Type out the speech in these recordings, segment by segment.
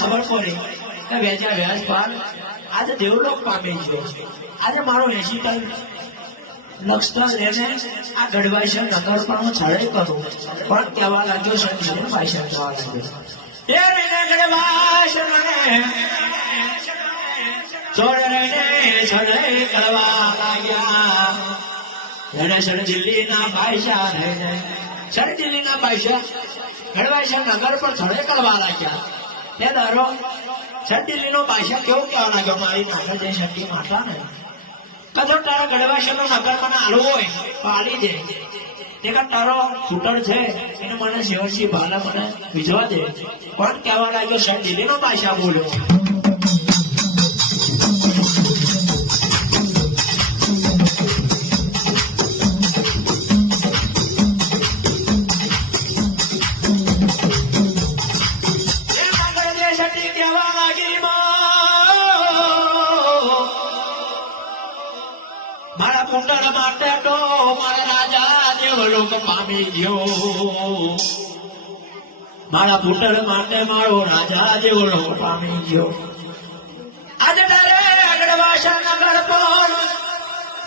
ખબર પડી કે વેચા વ્યાસ પાર આજે દેવલોક પામી ગયો. આજે મારો 80 ટન લક્ષ લઈને આ ગઢવાસી નગર પર હું છળે કરું પણ કહેવા લાગ્યો સંજીવન પૈસા થવા લાગ્યો. દિલ્હી ના પૈસા રહીને દિલ્હી ના પૈસા ગઢવાસી નગર પર છળે કરવા લાગ્યા. તે દારો દિલ્હી નો પૈસા કેવું કહેવા લાગ્યો મારી નાગર જે શક્તિ માટલા ને કદો તારા ગઢવાસી નો નગર મને આલવું હોય તો આલી દે. તે તારો છૂટર છે એને મને શિવસિંહ ભાલા મને વિજવા દે. પણ કહેવા લાગ્યો દિલ્હી નો પૈસા બોલ્યો. મારા પુત્ર માટે તો મારા રાજા દેવલોક પામી ગયો. મારા પુત્ર માટે મારો રાજા દેવલોક પામી ગયો. આજે તારે ગઢવાસી નગર પર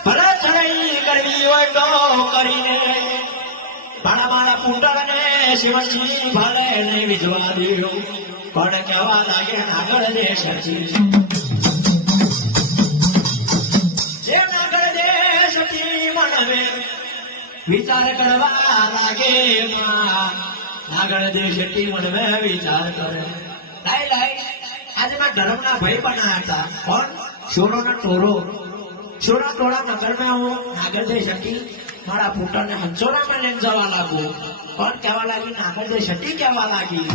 ભલે ચડાઈ કરવી હોય તો કરીને પણ મારા પુત્ર ને શિવસિંહ ભાલે નહીં વિજવા દો. પણ કહેવા લાગે નાગર દેશથી વિચાર કરવા લાગે નાગર દેશથી મને વિચાર કરે. લાઈ લાઈ આજે મારા ધર્મ ના ભય પણ હતા પણ શોરો ટોળા નગર માં હું નાગર દેશથી મારા પુત્ર ને હંસોરા માં લઈને જવા લાગુ. પણ કહેવા લાગી નાગર દેશથી કહેવા લાગી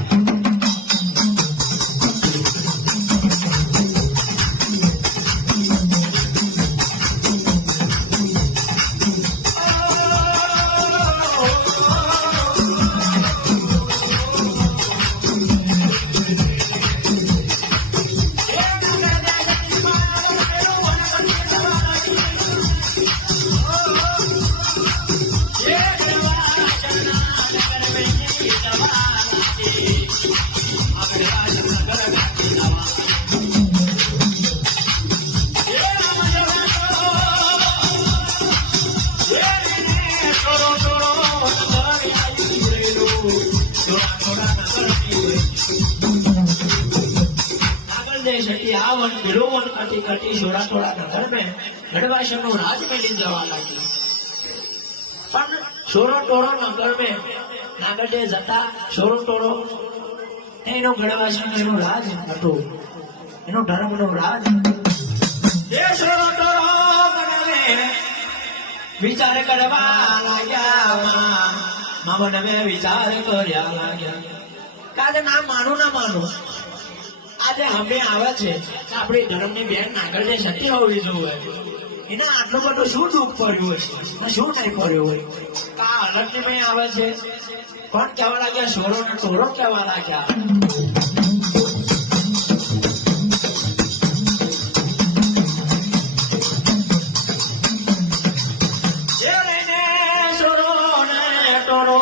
गढ़वासी राज में ले जवा लगी. सोरो टोरो नगर में नागर जे जता सोरो टोरो एनो गढ़वासी नो राज हतो. एनो धर्म नो राज जे सोरो टोरो में विचार करवा लाग्या. मामन में विचार कर्या लाग्या काजे ना मानो આજે અમે આવે છે આપણી ધર્મની બેન નાગર જે સતી હોવી જોઈએ. એના આટલું બધું શું દુઃખ પડ્યું હશે શું નહીં પડ્યું હોય. આ અલગની મેં આવે છે પણ કહેવા લાગ્યા સોરો ને ટોરો કહેવા લાગ્યા. સોરો ને ટોરો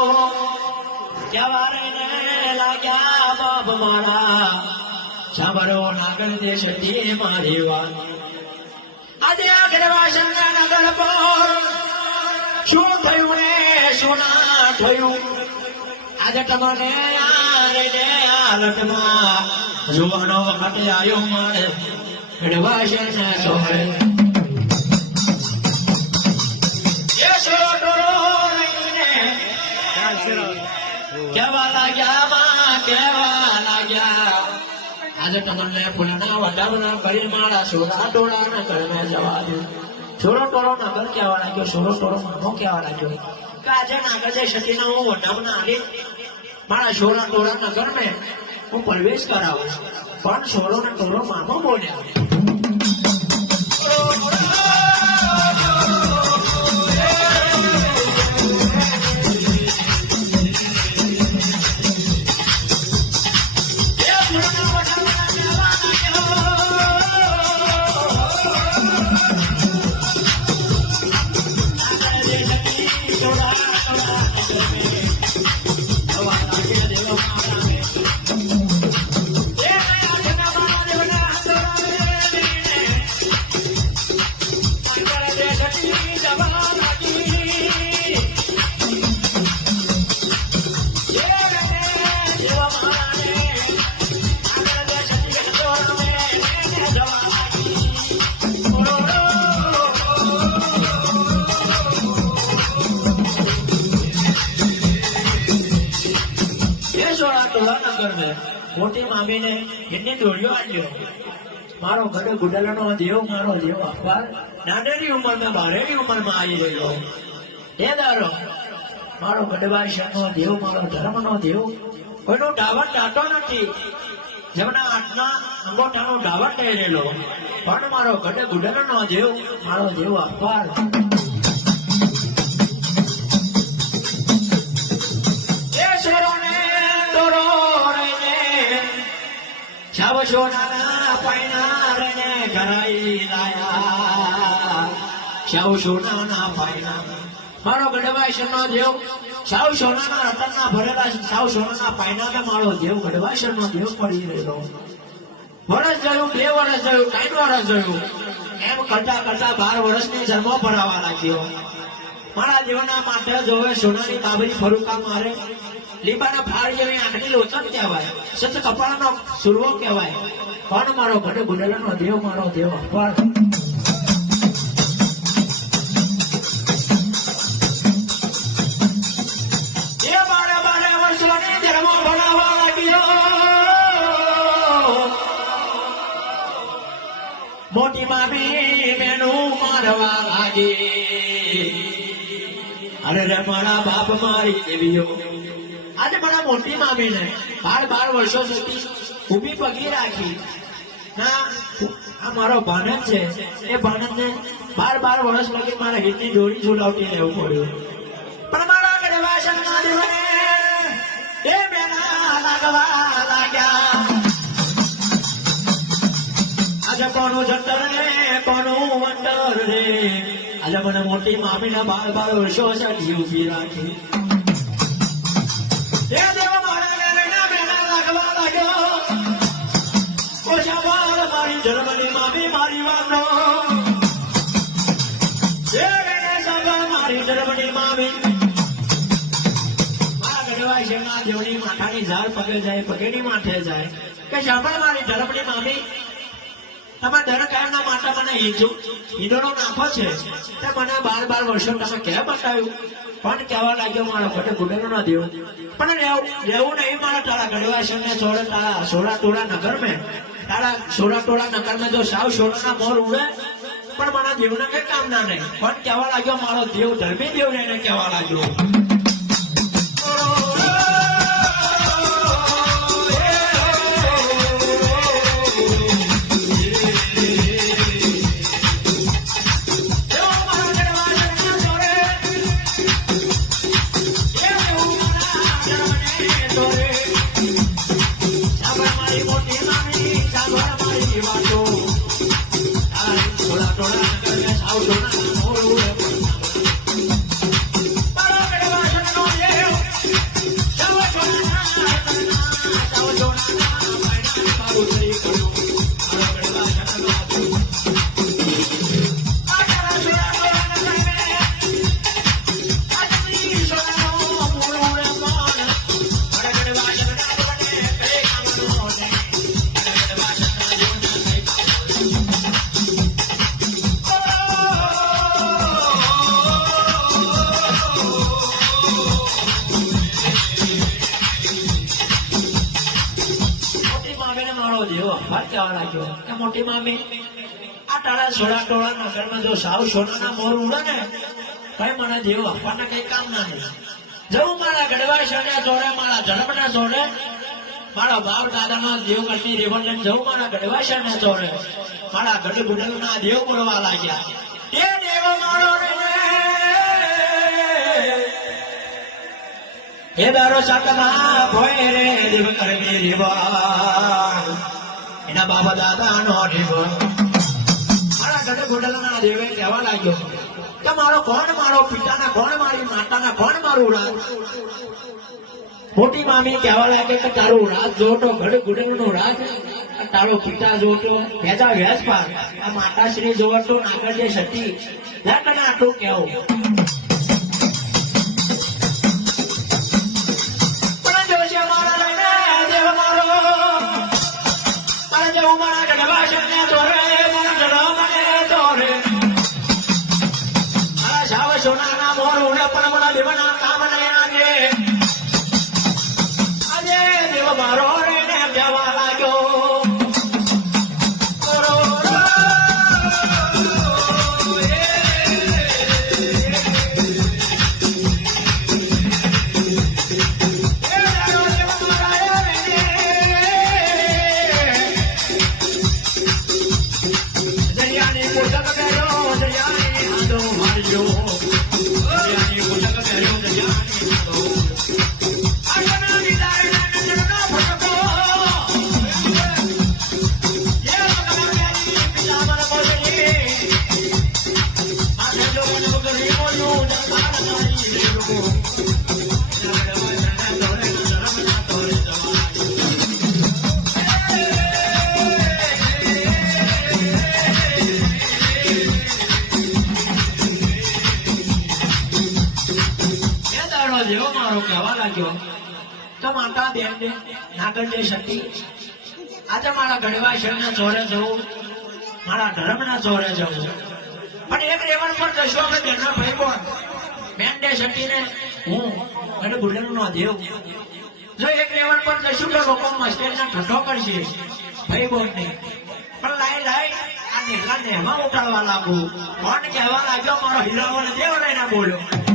કહેવા લાગ્યા બાપ મારા સાંભળો નાગર દેશથી મારી વાત. આજે આ ગઢવાસી નગર પર શું થયું ને શું ના થયું. આજે તમને હાલતમાં જોવાનો વખત આવ્યો મારે ગઢવાસી ને સોહરે. કેવા લાગ્યા આજે તમને ફૂલના વડાવના કરી મારા સોરા ટોળા ના ઘરમાં જવા દો. સોરો ટોળો નગર કહેવા લાગ્યો. સોરો ટોળો મામો કહેવા લાગ્યો કે આજે નાગર જે સતીને હું વડાવના આલી મારા સોરા ટોળા નગર મેં હું પ્રવેશ કરાવું. પણ સોરો ને ટોળો મામો બોલ્યા. મોટી મામીને એની દોડ્યો આલ્યો. મારો ગઢ ગુડલનો દેવ, મારો દેવ અખબાર નાનેની ઉંમરમાં બારેની ઉંમરમાં આવી રહ્યો. એ દારો મારો ગઢવાસનો દેવ, મારો ધર્મનો દેવ, કોઈનો ડાવટ દાતો નથી. જેમના આઠના અંગોઠાનો ડાવટ રહેલો, પણ મારો ગઢ ગુડલનો દેવ, મારો દેવ અખબાર. સાવ સોનાના પૈનારને ઘરાઈ લાયા, સાવ સોનાના પૈના. મારો ગઢવાસનો દેવ, સાવ સોનાના રતનના ભરેલા, સાવ સોનાના પૈનાને મારો દેવ ગઢવાસનો દેવ પડી રહેલો. વર્ષ જોયું, 2 વર્ષ જોયું, 3 વર્ષ જોયું, એમ કરતા કરતા 12 વર્ષની જન્મો ભરાવા લાગ્યો. મારા દેવના માથે જોવે સોનાની બાબરી ફરુકા મારે, લીંબાના ફાળ જેવી આંખની લોચન કહેવાય, સત કપાળનો સુરવો કહેવાય. પણ મારો ગઢ ગુડલનો દેવ, મારો દેવ અખબાર. એ 12 વર્ષોની ધર્મ ભણાવવા લાગ્યો. મોટી મામી મેનું મારવા લાગી. અરે રે મારા બાપ મારી દેવીઓ. આજે મારા મોટી મામીને 12 વર્ષો સુધી ઊભી પગી રાખી. ના, આ મારો ભાનજ છે. એ ભાનજને 12 વર્ષ લગી મારા હિતની દોરી ઝુલાવતી રહેવું પડ્યું. પણ મારા ગઢવાસના દેવને એ મેના લાગવા લાગ્યા. આજે કોનું જંતર ને કોનું વંટર રે. આજે મને મોટી મામીના 12 વર્ષો સુધી ઊભી રાખી. એ દેવ મારા મેના લાગવા લાગ્યો. ઓછા બાળ મારી જન્મની મામી મારી વાતો. મારી જન્મની મામી મારા ગઢવાસના દેવની માથાની ઝાડ પગે જાય, પગેની માથે જાય કે સાંભળ મારી ધર્મની મામી, તમારા દર કાયમના માતા મને ઈંડોનો નાખો છે, તે મને 12 વર્ષો તમે કેમ બતાવ્યું? પણ કહેવા લાગ્યો મારો ગઢ ગુડલનો દેવ, પણ રહેવું નહીં મારા તારા ગઢવાસને છોડે. તારા સોળા ટોળા નગર મેં, તારા સોળા ટોળા નગર મેં જો સાવ સોળાના મોર ઉડે, પણ મારા દેવને કઈ કામ ના નહીં. પણ કહેવા લાગ્યો મારો દેવ, ધર્મી દેવ એને કહેવા લાગ્યો. મોટી મામી, આ તારા સોળા ટોળા નગરમાં જો સાવ સોનાના મોર ઉડે ને, કઈ મને દેવ આપવાને કઈ કામ ના નહીં. જવું મારા ગઢવાસને જોડે, મારા ધર્મના જોડે, મારા બાપ દાદાનો દેવ કરતી રેવણ લઈને જવું મારા ગઢવાસને જોડે. મારા ગઢ ગુડલના દેવ બોલવા લાગ્યા. એ દેવ મારો એ દારો સાકના ભોય રે દેવ કરવી રેવા, એના બાબા દાદા નો દેવો. મારા ગઢ ગુડલના દેવે કહેવા લાગ્યો કે મારો કોણ મારો પિતાના, કોણ મારી માતાના, કોણ મારું રાજ? મોટી મામી કહેવા લાગે કે તારું રાજ જોતો, ગઢ ગુડલનું રાજ, તારો પિતા જોતો ભેજા ભેસ પાર, આ માતાશ્રી જોવતો નાગર જે સતી, તને આટલું કેવું. સોનાના મોર ઉડે પણ મારા દેવના કામ નહીં લાગે. આજે દેવ મારો રે ને દરિયાની પોષક પહેર્યો દરિયાની આંધો મારજો દરિયાની પોષક પહેર્યો દરિયાની આંધો જેવો મારો કહેવા લાગ્યો તો માતા બેન નાગરજય શક્તિ આજે મારા ગઢવા શહેરના ચોરે જવું મારા ધર્મના ચોરે જવું પણ એક રેવણ પર જશો અમે બેનના ભાઈ બોન બેન દે શક્તિને હું અને ગુડલનો દેવ જો એક રેવણ પર જશું તો લોકો મસ્તેરના ઠઠ્ઠો કરશે ભાઈ બોન ને પણ લાઈ આ નેહલા નેહમાં ઉતારવા લાગુ કોણ કહેવા લાગ્યો મારો હીરાવાને દેવ લઈને બોલ્યો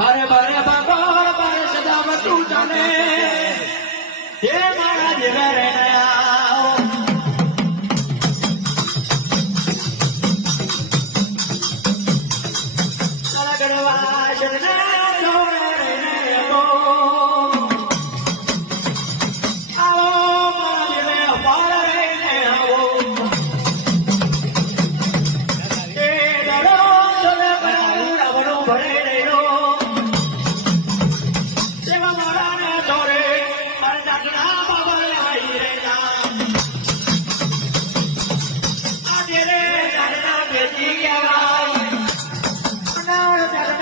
बारे बारे बागोर बारे सजावट जाने ये मारा जीवे रे नया चला गड़वा चलने छोड़े रे नया को आओ मारा जीवे अपार रे नया वो ये डरो चले गड़ा बड़ो भरे रे रो सेवा मारा ने छोड़े अरे डाकना बाबा आई रे ना आजे रे डाकना बेटी क्या गाय ना डाकना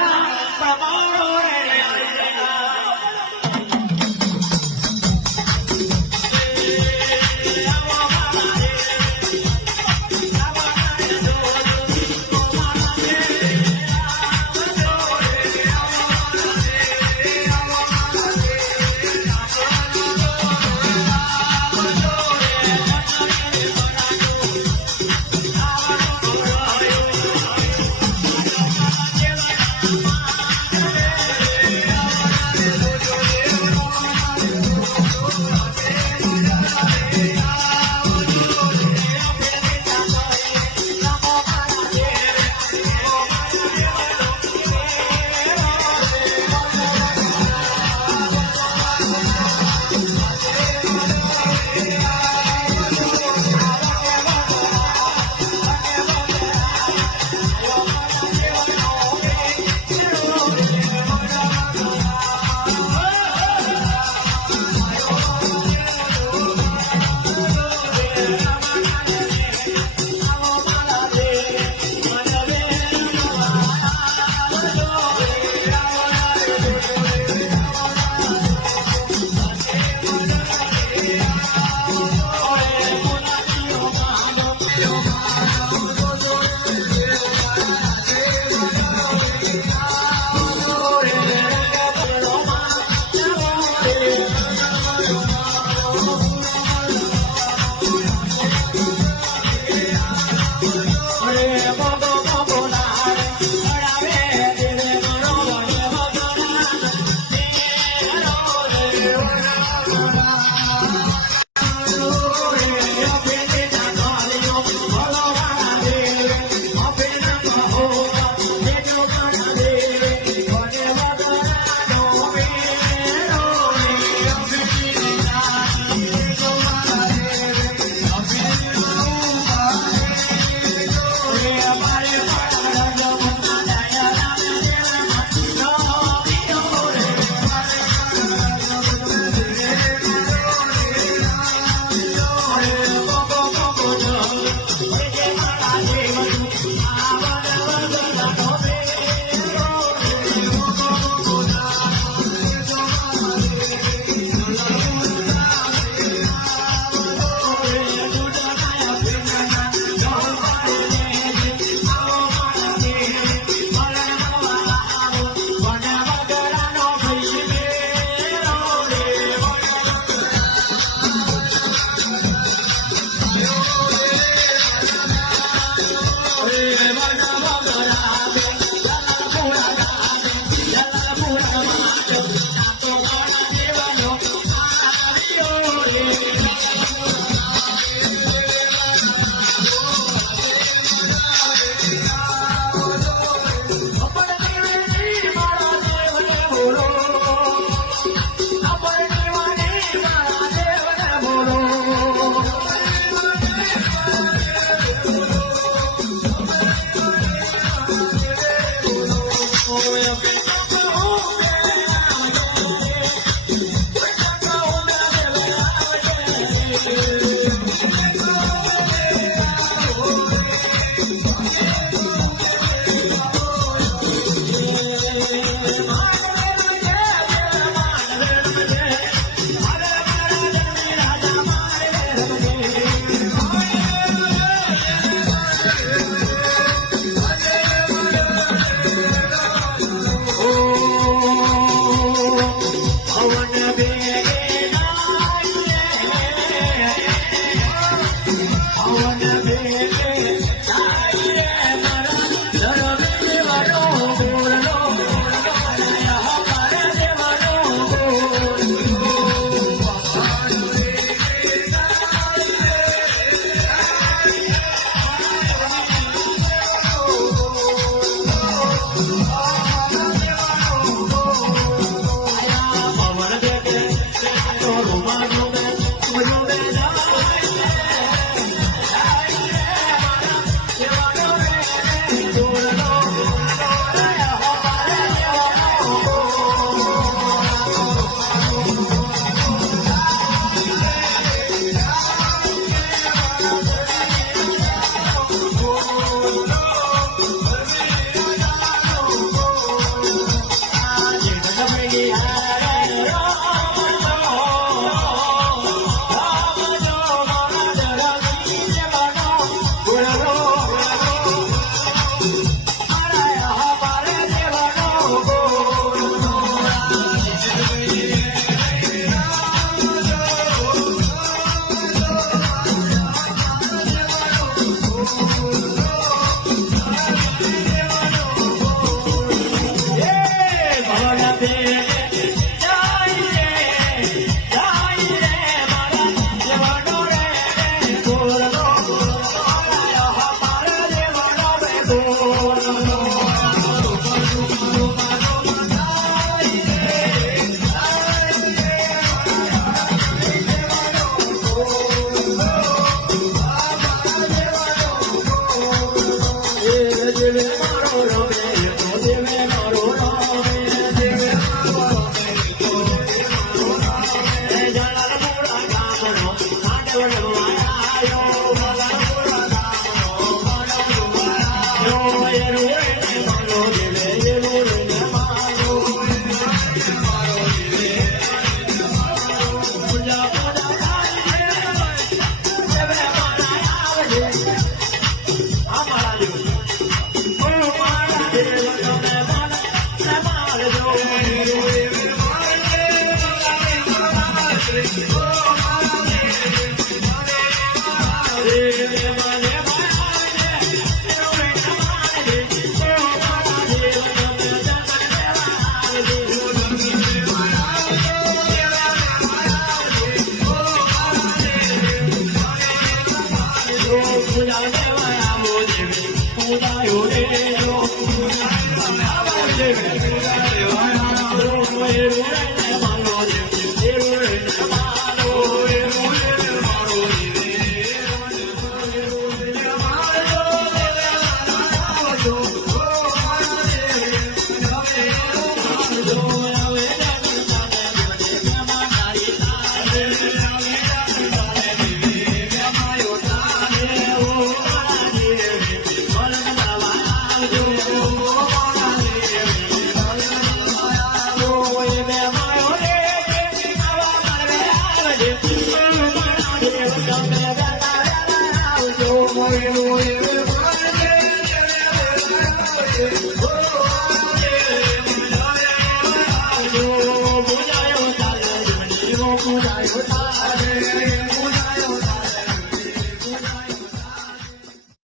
Do